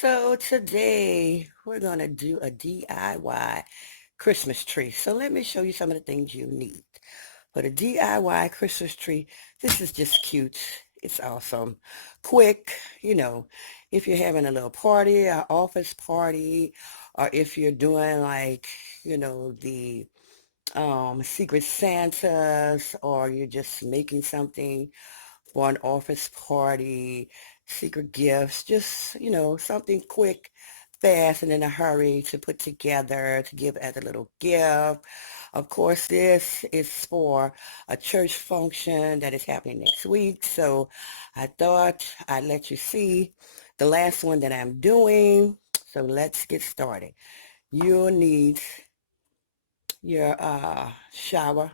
So today we're going to do a DIY Christmas tree. So let me show you some of the things you need. For the DIY Christmas tree, this is just cute. It's awesome. Quick, if you're having a little party, an office party, or if you're doing like, the Secret Santas, or you're just making something for an office party, secret gifts, just, something quick, fast, and in a hurry to put together to give as a little gift. Of course, this is for a church function that is happening next week. So I thought I'd let you see the last one that I'm doing. So let's get started. You'll need your shower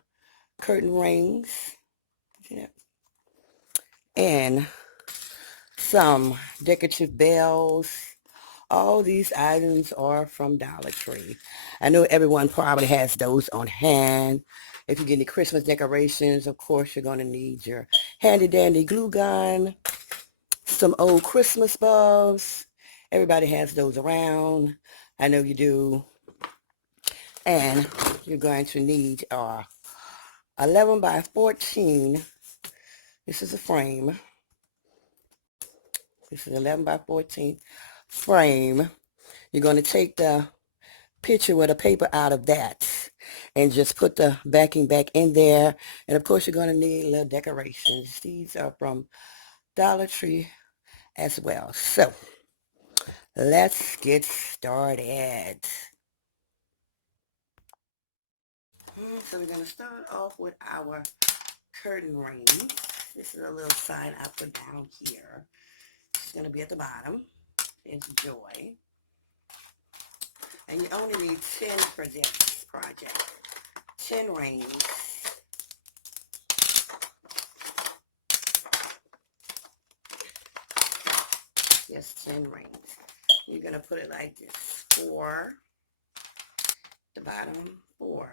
curtain rings. Yeah. And some decorative bells. All these items are from Dollar Tree. I know everyone probably has those on hand. If you get any Christmas decorations, of course, you're going to need your handy dandy glue gun, some old Christmas bulbs. Everybody has those around. I know you do. And you're going to need 11 by 14. This is a frame. This is 11 by 14 frame. You're going to take the picture with a paper out of that and just put the backing back in there. And of course, you're going to need little decorations. These are from Dollar Tree as well. So let's get started. So we're going to start off with our curtain rings. This is a little sign I put down here. It's going to be at the bottom. Enjoy. And you only need 10 for this project. 10 rings. Yes, 10 rings. You're going to put it like this. 4, the bottom, 4,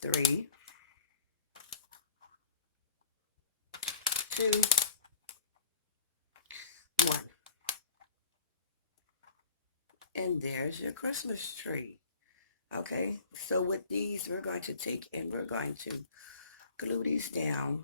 3, 2, 1. And there's your Christmas tree. Okay, so with these, we're going to take and we're going to glue these down.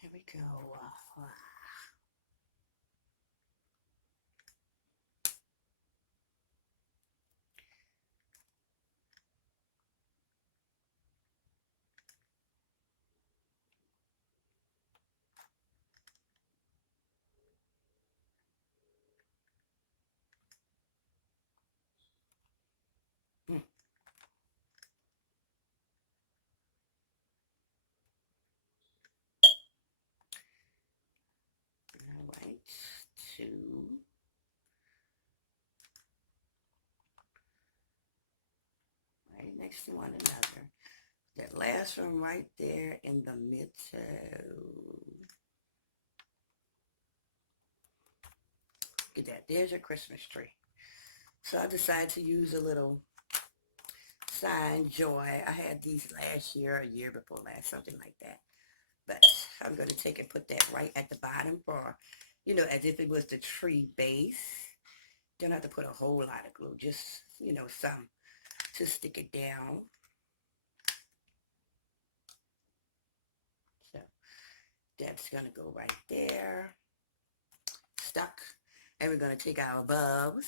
Here we go. All right, 2. Right next to one another. That last one right there in the middle. Look at that. There's your Christmas tree. So I decided to use a little sign, Joy. I had these last year, a year before last, something like that. But I'm going to take and put that right at the bottom for, as if it was the tree base. Don't have to put a whole lot of glue, just, some to stick it down. So that's going to go right there. Stuck. And we're going to take our bulbs,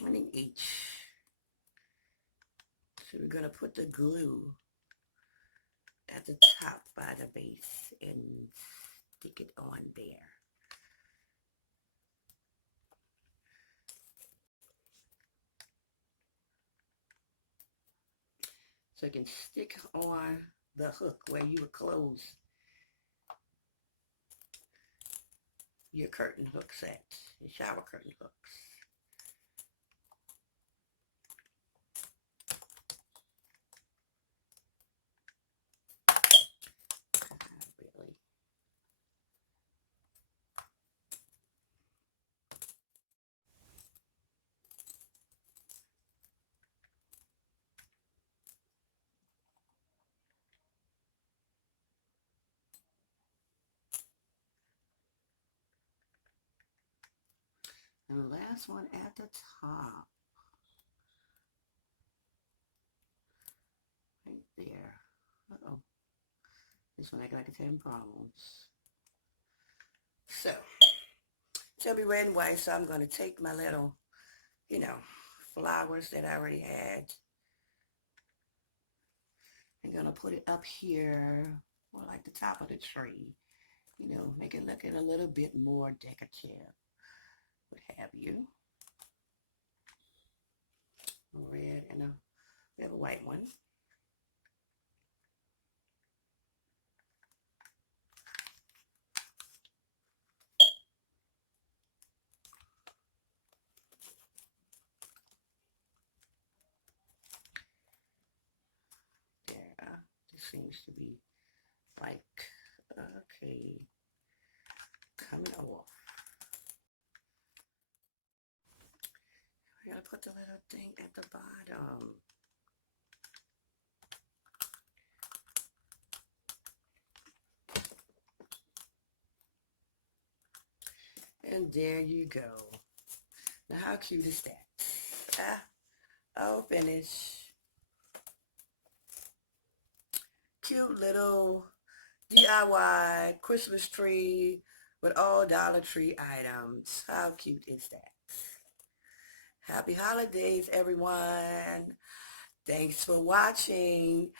one in each. So we're going to put the glue at the top by the base and stick it on there. So it can stick on the hook where you would close your curtain hooks at, your shower curtain hooks. Really. And the last one at the top, right there. Uh-oh. This one acting like it's having problems. So, it'll be red and white, so I'm going to take my little, you know, flowers that I already had. I'm going to put it up here, or like the top of the tree. You know, make it look a little bit more decorative, what have you. Red and we have a white one. There, this seems to be like, okay, coming off. We're gonna put the little thing at the bottom. And there you go. Now how cute is that? I'll finish. Cute little DIY Christmas tree with all Dollartree items. How cute is that? Happy holidays, everyone. Thanks for watching.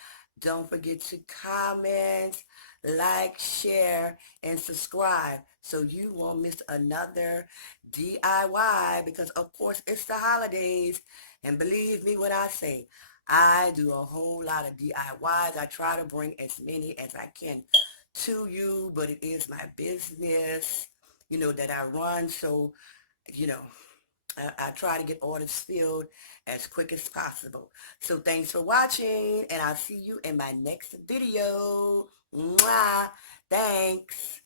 Don't forget to comment, like, share, and subscribe so you won't miss another DIY because, of course, it's the holidays. And believe me when I say, I do a whole lot of DIYs. I try to bring as many as I can to you, but it is my business, you know, that I run. So, you know, I try to get orders filled as quick as possible. So thanks for watching, and I'll see you in my next video. Mwah! Thanks.